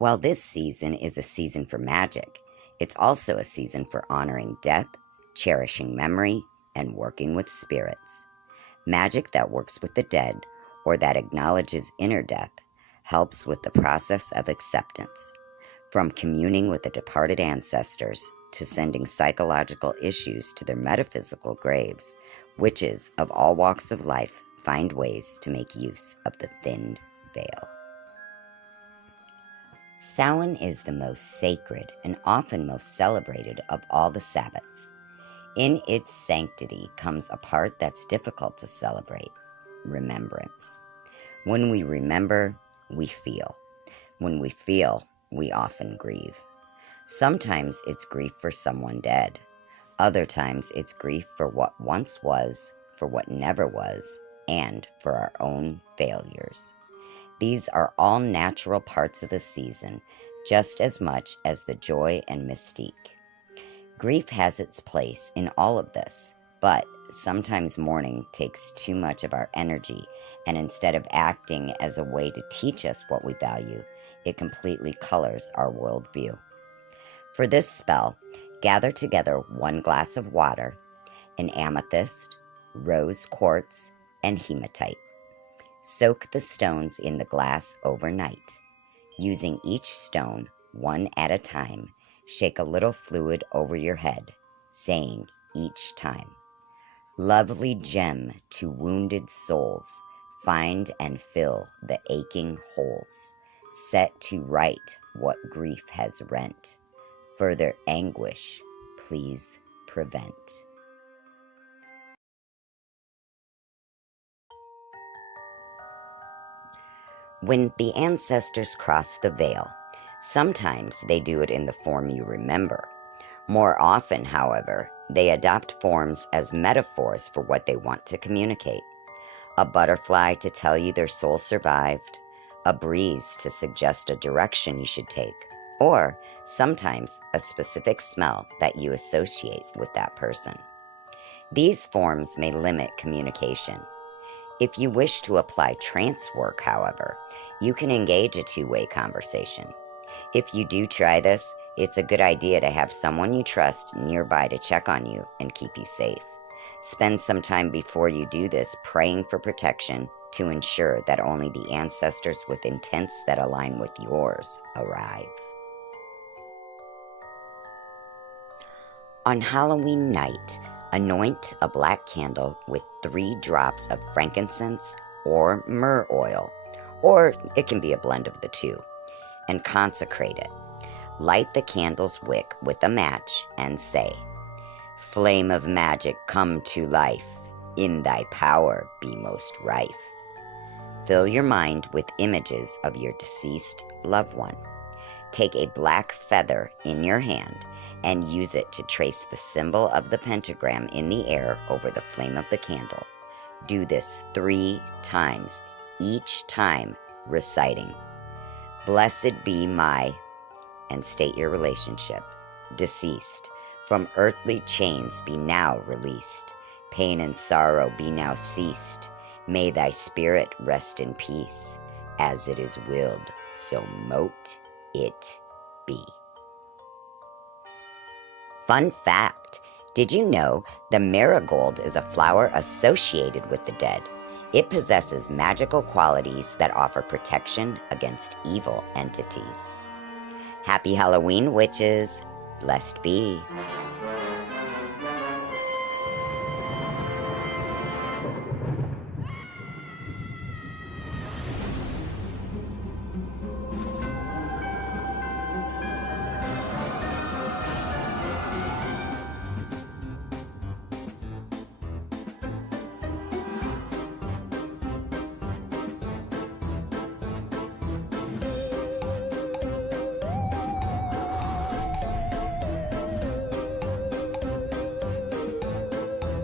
While this season is a season for magic, it's also a season for honoring death, cherishing memory, and working with spirits. Magic that works with the dead, or that acknowledges inner death, helps with the process of acceptance. From communing with the departed ancestors to sending psychological issues to their metaphysical graves, witches of all walks of life find ways to make use of the thinned veil. Samhain is the most sacred and often most celebrated of all the Sabbats. In its sanctity comes a part that's difficult to celebrate: remembrance. When we remember, we feel. When we feel, we often grieve. Sometimes it's grief for someone dead. Other times it's grief for what once was, for what never was, and for our own failures. These are all natural parts of the season, just as much as the joy and mystique. Grief has its place in all of this, but sometimes mourning takes too much of our energy, and instead of acting as a way to teach us what we value, it completely colors our worldview. For this spell, gather together 1 glass of water, an amethyst, rose quartz, and hematite. Soak the stones in the glass overnight. Using each stone, one at a time, shake a little fluid over your head, saying each time, "Lovely gem to wounded souls, find and fill the aching holes. Set to right what grief has rent. Further anguish, please prevent." When the ancestors cross the veil, sometimes they do it in the form you remember. More often, however, they adopt forms as metaphors for what they want to communicate. A butterfly to tell you their soul survived, a breeze to suggest a direction you should take, or sometimes a specific smell that you associate with that person. These forms may limit communication. If you wish to apply trance work, however, you can engage a two-way conversation. If you do try this, it's a good idea to have someone you trust nearby to check on you and keep you safe. Spend some time before you do this praying for protection to ensure that only the ancestors with intents that align with yours arrive. On Halloween night, anoint a black candle with 3 drops of frankincense or myrrh oil, or it can be a blend of the two, and consecrate it. Light the candle's wick with a match and say, "Flame of magic, come to life. In thy power be most rife." Fill your mind with images of your deceased loved one. Take a black feather in your hand and use it to trace the symbol of the pentagram in the air over the flame of the candle. Do this 3 times, each time reciting, "Blessed be my," and state your relationship, "deceased. From earthly chains be now released. Pain and sorrow be now ceased. May thy spirit rest in peace. As it is willed, so mote it be." Fun fact, did you know the marigold is a flower associated with the dead? It possesses magical qualities that offer protection against evil entities. Happy Halloween, witches. Blessed be.